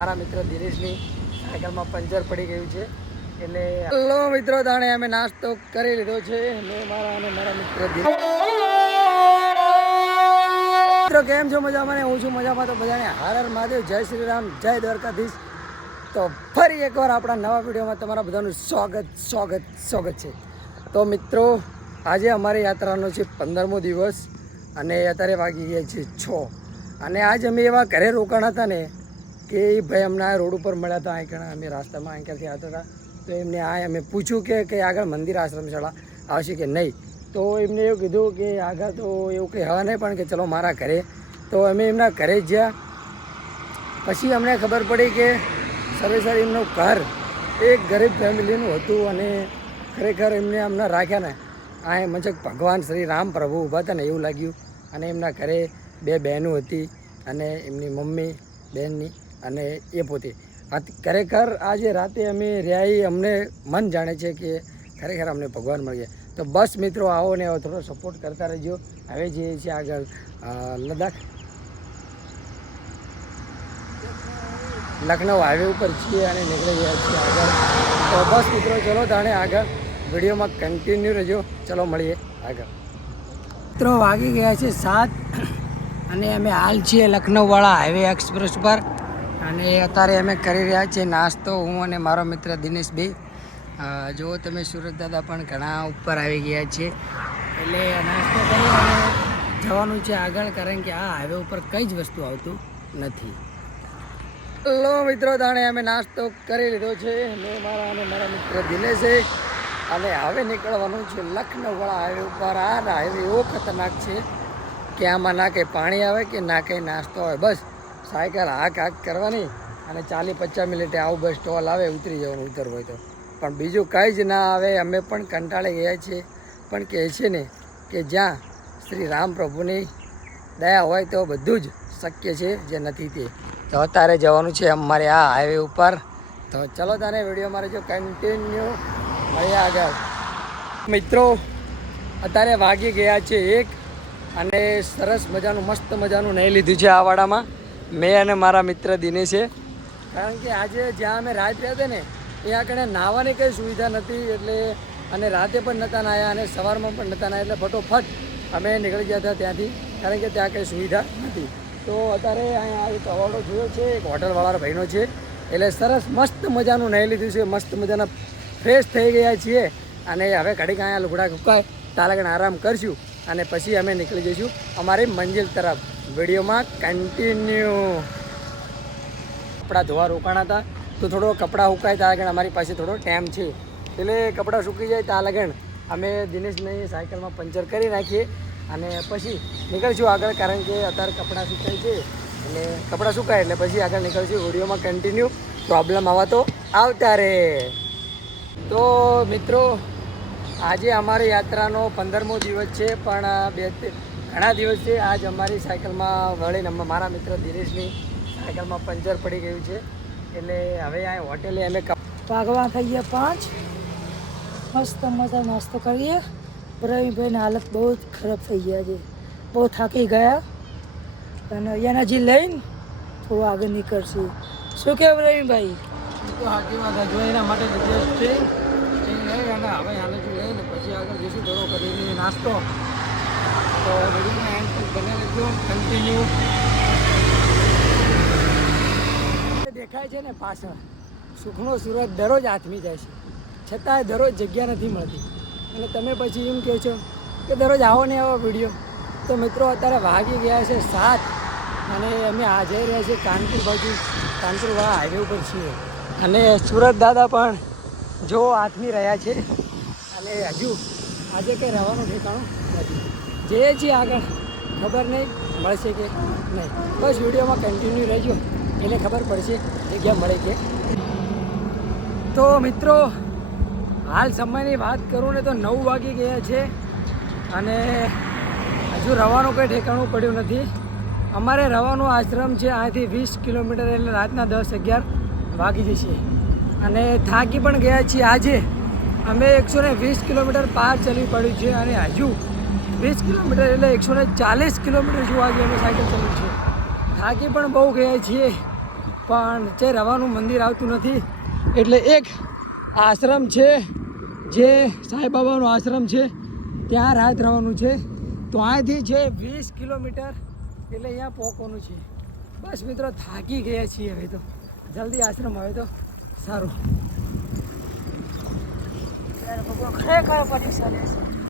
મારા મિત્ર દિનેશની સાયકલમાં પંચર પડી ગયું છે એટલે હેલો મિત્રો, તાણે અમે નાસ્તો કરી લીધો છે મેં મારા અને મારા મિત્ર દિનેશ. મિત્રો કેમ છો? મજામાં ને? હું છું મજામાં. તો બધાને હર હર મહાદેવ, જય શ્રી રામ, જય દ્વારકાધીશ. તો ફરી એકવાર આપણા નવા વિડીયોમાં તમારા બધાનું સ્વાગત છે. તો મિત્રો આજે અમારી યાત્રાનો છે 15મો દિવસ અને અત્યારે વાગી ગયા છે 6 અને આજ અમે એવા ઘરે રોકાણ હતા ને કે એ ભાઈ અમને આ રોડ ઉપર મળ્યા હતા. અહીં અમે રાસ્તામાં અહીંથી આવતા હતા તો એમને અમે પૂછ્યું કે આગળ મંદિર આશ્રમશાળા આવશે કે નહીં. તો એમને એવું કીધું કે આગળ તો એવું કંઈ હવા નહીં, પણ કે ચલો મારા ઘરે. તો અમે એમના ઘરે જ ગયા. પછી અમને ખબર પડી કે સરેસર એમનું ઘર એક ગરીબ ફેમિલીનું હતું અને ખરેખર એમને અમને રાખ્યા ને આ મચક ભગવાન શ્રી રામ પ્રભુ ઊભા હતા ને એવું લાગ્યું. અને એમના ઘરે 2 બહેનો હતી અને એમની મમ્મી બહેનની અને એ પોતે. ખરેખર આજે રાતે અમે રહ્યા અમને મન જાણે છે કે ખરેખર અમને ભગવાન મળી ગયા. તો બસ મિત્રો આવો ને થોડો સપોર્ટ કરતા રહેજો. હવે જઈએ છીએ આગળ લદ્દાખ લખનઉ હાઈવે ઉપર છીએ અને નીકળી ગયા છીએ આગળ. તો બસ મિત્રો ચલો તાણે આગળ વિડીયોમાં કન્ટિન્યુ રહેજો. ચલો મળીએ આગળ. મિત્રો વાગી ગયા છે 7 અને અમે હાલ છીએ લખનઉવાળા હાઈવે એક્સપ્રેસ પર અને અત્યારે અમે કરી રહ્યા છીએ નાસ્તો, હું અને મારો મિત્ર દિનેશભાઈ. જો તમે સુરત દાદા પણ ઘણા ઉપર આવી ગયા છે એટલે નાસ્તો કરી અને જવાનું છે આગળ, કારણ કે આ હાઈવે ઉપર કંઈ જ વસ્તુ આવતું નથી. હેલો મિત્રો, તાણે અમે નાસ્તો કરી લીધો છે મેં મારા અને મારા મિત્ર દિનેશે અને હવે નીકળવાનું છે લખનઉવાળા હાઈવે ઉપર. આ હાઈવે એવો ખતરનાક છે કે આમાં ના કંઈ પાણી આવે કે ના કંઈ નાસ્તો આવે. બસ સાયકલ હાક કરવાની અને 40-50 મિનિટે આવું બસ સ્ટોલ આવે, ઉતરી જવાનું ઉતરવું હોય તો. પણ બીજું કંઈ જ ના આવે. અમે પણ કંટાળી ગયા છીએ, પણ કહે છે ને કે જ્યાં શ્રી રામ પ્રભુની દયા હોય તો બધું જ શક્ય છે, જે નથી તે. તો અત્યારે જવાનું છે અમારે આ હાઈવે ઉપર. તો ચલો તારે વિડીયો મારે જો કન્ટિન્યુ મળીએ આગળ. મિત્રો અત્યારે વાગી ગયા છે 1 અને સરસ મજાનું મસ્ત મજાનું નહીં લીધું છે આ વાડામાં મેં અને મારા મિત્ર દિનેશે. કારણ કે આજે જ્યાં અમે રાત રહ્યા હતા ને ત્યાં આગળ નાહવાની કંઈ સુવિધા નથી એટલે, અને રાતે પણ નહોતા નાહ્યા અને સવારમાં પણ નહોતા નાહ્યા, એટલે ફટોફટ અમે નીકળી ગયા હતા ત્યાંથી, કારણ કે ત્યાં કંઈ સુવિધા નથી. તો અત્યારે અહીંયા એક અવાડો જોયો છે, એક હોટલવાળા ભાઈનો છે, એટલે સરસ મસ્ત મજાનું નહીં લીધું છે. મસ્ત મજાના ફ્રેશ થઈ ગયા છીએ અને હવે ઘડીક અહીંયા લુગડા ફૂંકાય તાલગણ આરામ કરશું અને પછી અમે નીકળી જઈશું અમારી મંજિલ તરફ. વિડીયોમાં કન્ટિન્યુ. કપડાં ધોવા રોકાણા હતા તો થોડો કપડાં સુકાય ત્યાં આગળ અમારી પાસે થોડો ટાઈમ છે, એટલે કપડાં સૂકી જાય ત્યાં લગણ અમે દિનેશની સાયકલમાં પંચર કરી નાખીએ અને પછી નીકળશું આગળ, કારણ કે અત્યારે કપડાં સુકાય છે એટલે કપડાં સુકાય એટલે પછી આગળ નીકળશું. વિડીયોમાં કન્ટિન્યુ. પ્રોબ્લેમ આવા તો આવતા રહે. તો મિત્રો આજે અમારી યાત્રાનો 15મો દિવસ છે, પણ ઘણા દિવસ છે. આજ અમારી સાયકલમાં વળીને મારા મિત્ર દિનેશની સાયકલમાં પંચર પડી ગયું છે એટલે હવે આ હોટેલે અમે ભાગવા થઈ ગયા 5. મસ્ત મજા નાસ્તો કરીએ. પ્રવીણભાઈની હાલત બહુ જ ખરાબ થઈ ગયા છે, બહુ થાકી ગયા અને એનર્જી લઈને થોડું આગળ નીકળશું. શું કહેવું પ્રવીણભાઈ? તો હાકી વાત જો એના માટે ટ્રેન લઈ અને હવે હાલત લઈને પછી આગળ જઈશું થોડો કરીને નાસ્તો. તો વિડીયોમાં એન્ડ બને રહેજો કન્ટિન્યુ. દેખાય છે ને પાછળ સુખનો સુરત દરરોજ આથમી જાય છે, છતાંય દરરોજ જગ્યા નથી મળતી અને તમે પછી એમ કહો છો કે દરરોજ આવો ને આવો વિડીયો. તો મિત્રો અત્યારે વાગી ગયા છે 7 અને અમે આ જઈ રહ્યા છીએ કાનપુર બાજુ, કાનપુરવાળા હાઈવે ઉપર છીએ અને સુરત દાદા પણ જો આથમી રહ્યા છે અને હજુ આજે કંઈ રહેવાનું ઠેકાણું નથી. જે છીએ આગળ ખબર નહીં મળશે કે નહીં. બસ વિડીયોમાં કન્ટિન્યુ રહેજો એટલે ખબર પડશે જગ્યા મળે કે. તો મિત્રો હાલ સમયની વાત કરું ને તો 9 વાગી ગયા છે અને હજુ રવાનું કંઈ ઠેકાણું પડ્યું નથી. અમારે રવાનો આશ્રમ છે અહીંથી 20 કિલોમીટર, એટલે રાતના 10-11 વાગી જશે અને થાકી પણ ગયા છીએ. આજે અમે 120 કિલોમીટર પાર ચલવી પડ્યું છે અને હજુ 20 કિલોમીટર એટલે 140 કિલોમીટર જેવું આજે અમે સાયકલ ચલાવી છે. થાકી પણ બહુ ગયા છીએ પણ જે રવાનું મંદિર આવતું નથી. એટલે એક આશ્રમ છે, જે સાંઈબાબાનો આશ્રમ છે, ત્યાં રાત રહેવાનું છે. તો અહીંથી છે 20 કિલોમીટર, એટલે અહીંયા પહોંચવાનું છે. બસ મિત્રો થાકી ગયા છીએ હવે તો, જલ્દી આશ્રમ આવે તો સારું. ખરેખર પરીક્ષા લેશે.